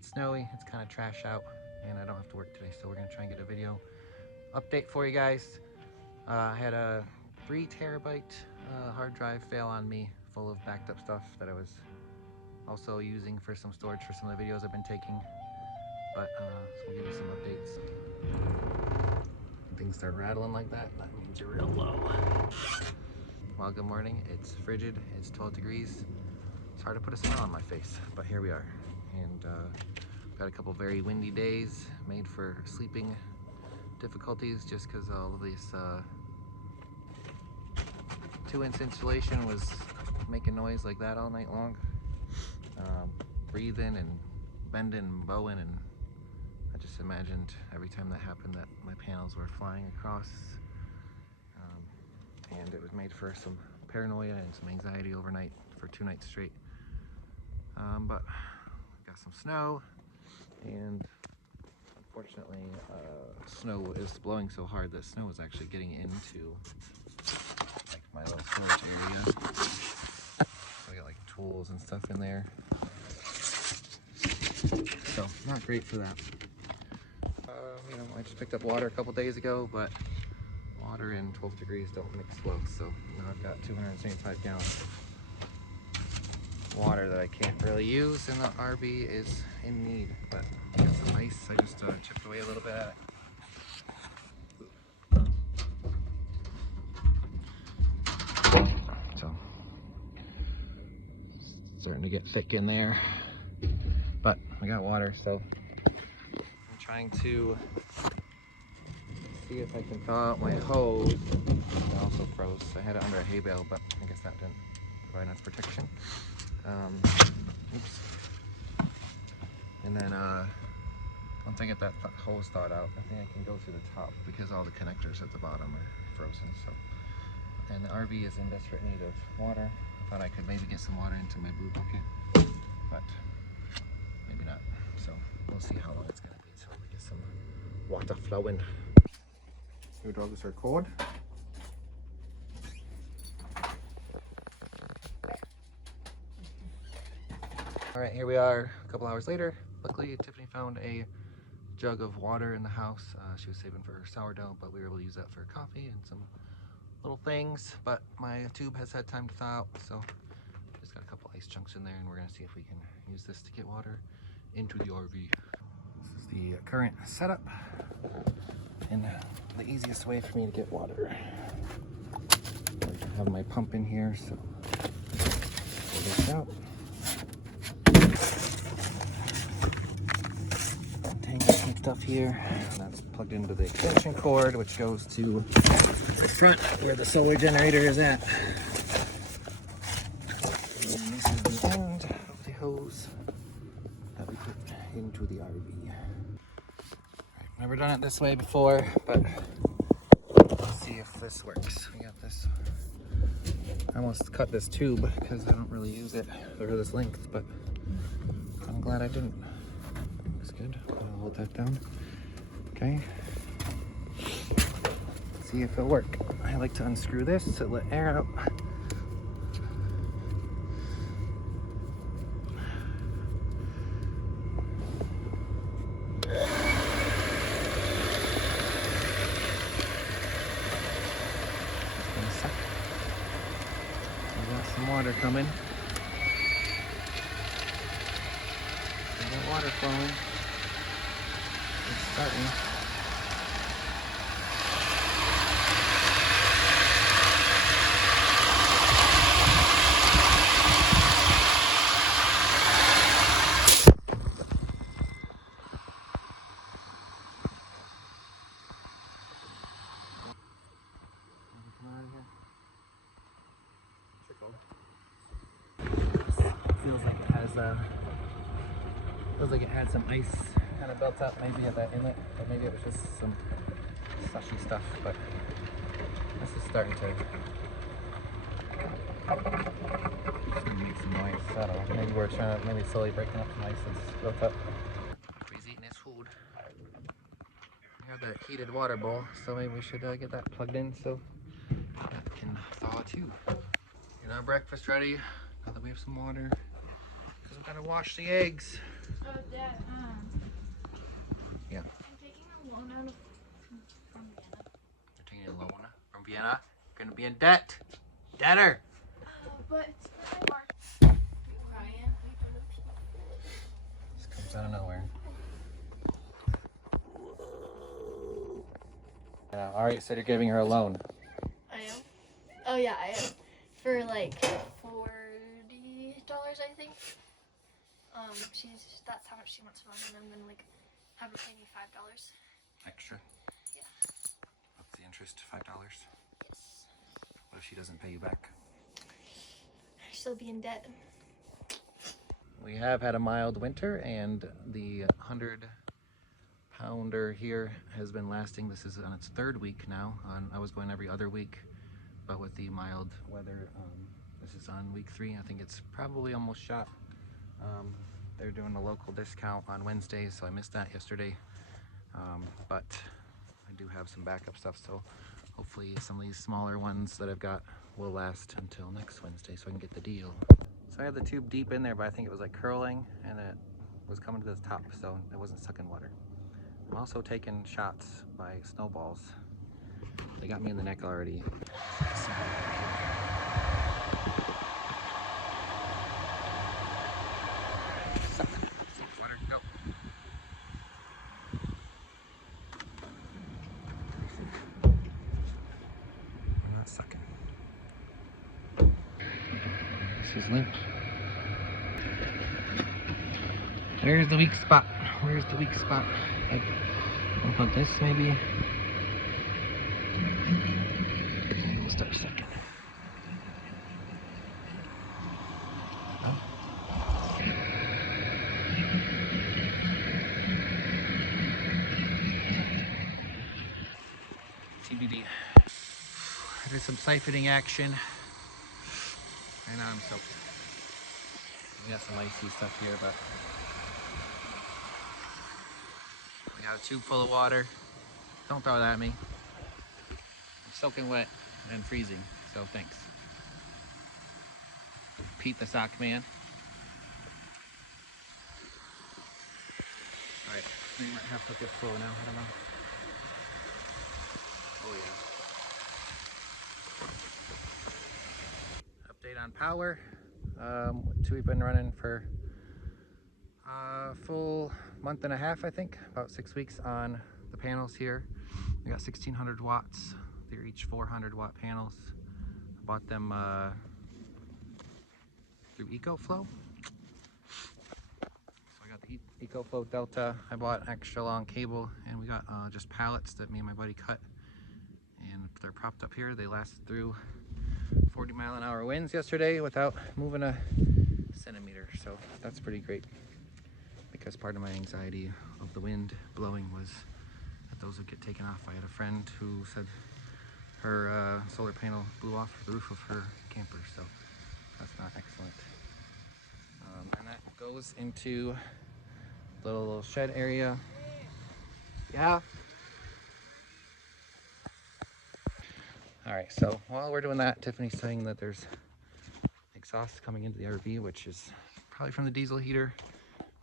It's snowy, it's kind of trash out, and I don't have to work today, so we're gonna try and get a video update for you guys. I had a 3 terabyte hard drive fail on me, full of backed up stuff that I was also using for some storage for some of the videos I've been taking. But so we'll give you some updates. When things start rattling like that, that means you're real low. Well, good morning. It's frigid. It's 12 degrees. It's hard to put a smile on my face, but here we are. And got a couple very windy days, made for sleeping difficulties just because all of this 2-inch insulation was making noise like that all night long. Breathing and bending and bowing, and I just imagined every time that happened that my panels were flying across, and it was made for some paranoia and some anxiety overnight for 2 nights straight. But got some snow, and unfortunately snow is blowing so hard that snow is actually getting into like my little storage area. So I got like tools and stuff in there, so not great for that. You know, I just picked up water a couple days ago, but water in 12 degrees don't mix well, so now I've got 275 gallons of water that I can't really use, and the RV is in need. But I got some ice. I just chipped away a little bit at it. So starting to get thick in there, but I got water, so I'm trying to see if I can thaw out my hose. It also froze. I had it under a hay bale, but I guess that didn't provide enough protection. Oops. And then once I get that hose thawed out, I think I can go through the top because all the connectors at the bottom are frozen. So, and the RV is in desperate need of water. I thought I could maybe get some water into my blue bucket, but maybe not. So we'll see how long it's gonna be until we get some water flowing. Your dogs are cold. All right, here we are a couple hours later. Luckily, Tiffany found a jug of water in the house. She was saving for her sourdough, but we were able to use that for coffee and some little things. But my tube has had time to thaw out, so just got a couple ice chunks in there, and we're gonna see if we can use this to get water into the RV. This is the current setup, and the easiest way for me to get water. I have my pump in here, so pull this out. Some stuff here, and that's plugged into the extension cord, which goes to the front where the solar generator is at. And this is the end of the hose that we put into the RV. Right, never done it this way before, but let's see if this works. We got this. I almost cut this tube because I don't really use it for this length, but I'm glad I didn't. Looks good. I'll hold that down. Okay. Let's see if it'll work. I like to unscrew this to let air out. It's gonna suck. We got some water coming. We got water flowing. It's starting. Come out of here. Trickle. Feels like it had some ice kind of built up maybe at that inlet, or maybe it was just some slushy stuff, but this is starting to make some noise. I don't know, maybe we're trying to slowly breaking up some ice that's built up. He's eating his food. We have that heated water bowl, so maybe we should get that plugged in so that can thaw too. Get our breakfast ready now that we have some water, because we gotta wash the eggs. Oh, Dad, Gonna be in debt. Debtor. But Ryan, This comes out of nowhere. Alright, so you're giving her a loan. I am. Oh yeah, I am. For like $40, I think. That's how much she wants to loan, and I'm gonna like have her pay me $5. Extra. Yeah. What's the interest? $5? Yes. What if she doesn't pay you back? I still be in debt. We have had a mild winter, and the 100-pounder here has been lasting. This is on its third week now. I was going every other week, but with the mild weather, this is on week 3. I think it's probably almost shot. They're doing a local discount on Wednesdays, so I missed that yesterday. But I do have some backup stuff, so hopefully some of these smaller ones that I've got will last until next Wednesday so I can get the deal. So I had the tube deep in there, but I think it was like curling and it was coming to the top, so it wasn't sucking water. I'm also taking shots by snowballs. They got me in the neck already. This is limp. Where's the weak spot? Where's the weak spot? Like, what about this maybe? Maybe we'll start sucking. Oh. TBD. I did some siphoning action. And now I'm soaked. We got some icy stuff here, but we got a tube full of water. Don't throw that at me. I'm soaking wet and freezing, so thanks. Pete the sock man. Alright, we might have to get full now, I don't know. Oh yeah. Update on power. We've been running for a full month and a half, I think, about 6 weeks on the panels here. We got 1600 watts. They're each 400 watt panels. I bought them through EcoFlow. So I got the EcoFlow Delta. I bought extra long cable, and we got just pallets that me and my buddy cut. And they're propped up here. They lasted through 40-mile-an-hour winds yesterday without moving a centimeter. So that's pretty great, because part of my anxiety of the wind blowing was that those would get taken off. I had a friend who said her solar panel blew off the roof of her camper, so that's not excellent. And that goes into the little shed area. Yeah. All right, so while we're doing that, Tiffany's saying that there's exhaust coming into the RV, which is probably from the diesel heater.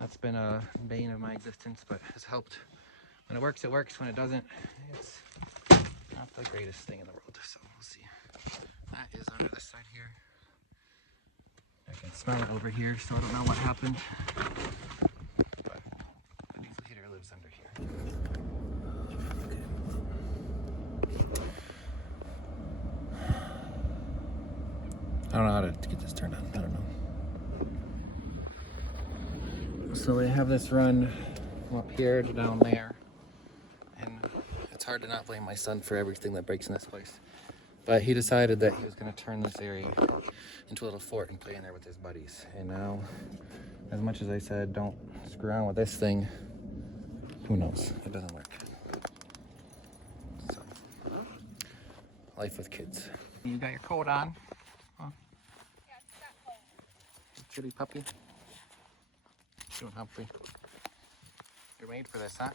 That's been a bane of my existence, but has helped. When it works, it works. When it doesn't, it's not the greatest thing in the world. So we'll see. That is under this side here. I can smell it over here, so I don't know what happened. But the diesel heater lives under here. I don't know how to get this turned on. I don't know. So we have this run from up here to down there. And it's hard to not blame my son for everything that breaks in this place. But he decided that he was going to turn this area into a little fort and play in there with his buddies. And now, as much as I said, don't screw around with this thing, who knows? It doesn't work. So, life with kids. You got your coat on? Huh? Yeah, it's that cold. Chitty puppy. Doing Humphrey. You're made for this, huh?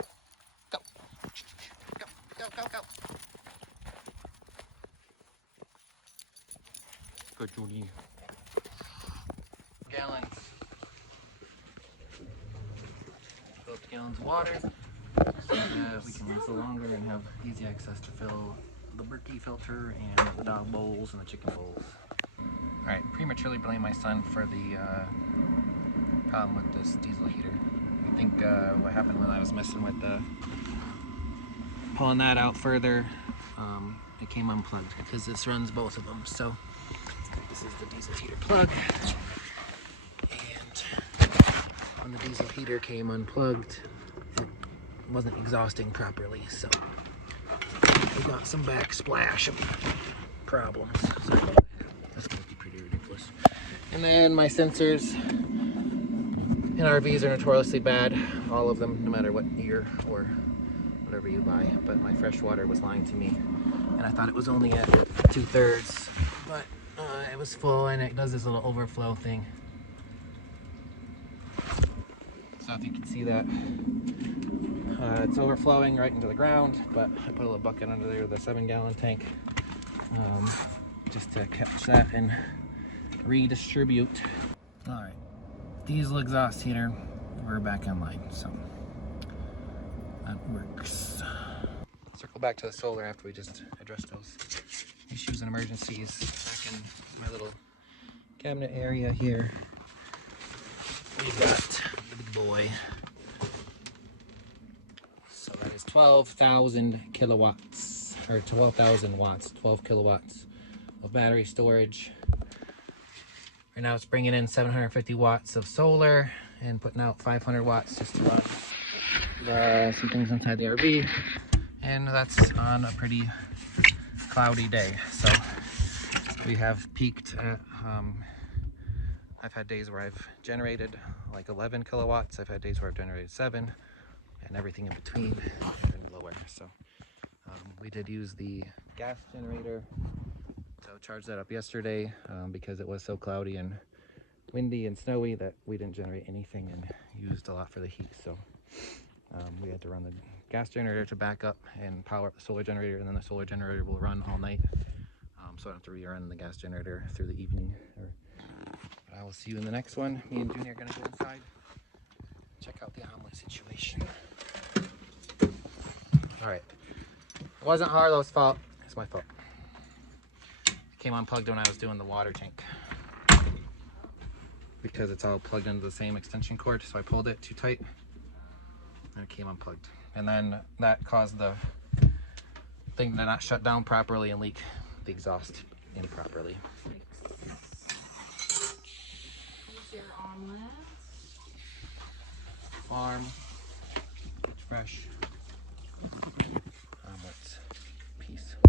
Go. Go, go, go, go. Good, Judy. Gallons. Fill up the gallons of water so that we can last longer and have easy access to fill the Berkey filter and the dog bowls and the chicken bowls. Alright, prematurely blame my son for the problem with this diesel heater. I think what happened when I was messing with pulling that out further, it came unplugged because this runs both of them. So this is the diesel heater plug, and when the diesel heater came unplugged, it wasn't exhausting properly, so we got some backsplash of problems. So that's gonna be pretty ridiculous. And then my sensors in RVs are notoriously bad, all of them, no matter what year or whatever you buy. But my freshwater was lying to me, and I thought it was only at 2/3, but it was full, and it does this little overflow thing. So if you can see that, it's overflowing right into the ground, but I put a little bucket under there with a 7-gallon tank, just to catch that and redistribute. All right, diesel exhaust heater, we're back online, so that works. Circle back to the solar after we just addressed those issues and emergencies. Back in my little cabinet area here, we've got the big boy. So that is 12,000 kilowatts, or 12,000 watts, 12 kilowatts of battery storage. Right now it's bringing in 750 watts of solar and putting out 500 watts just to run some things inside the RV. And that's on a pretty cloudy day. So we have peaked at, I've had days where I've generated like 11 kilowatts. I've had days where I've generated 7, and everything in between and lower. So we did use the gas generator to charge that up yesterday because it was so cloudy and windy and snowy that we didn't generate anything and used a lot for the heat. So we had to run the gas generator to back up and power up the solar generator, and then the solar generator will run all night. So I don't have to rerun the gas generator through the evening. But I will see you in the next one. Me and Junior are gonna go inside, check out the omelet situation. All right, it wasn't Harlow's fault, it's my fault. It came unplugged when I was doing the water tank, because it's all plugged into the same extension cord, so I pulled it too tight and it came unplugged. And then that caused the thing to not shut down properly and leak the exhaust improperly. Here's your omelet. Farm, it's fresh.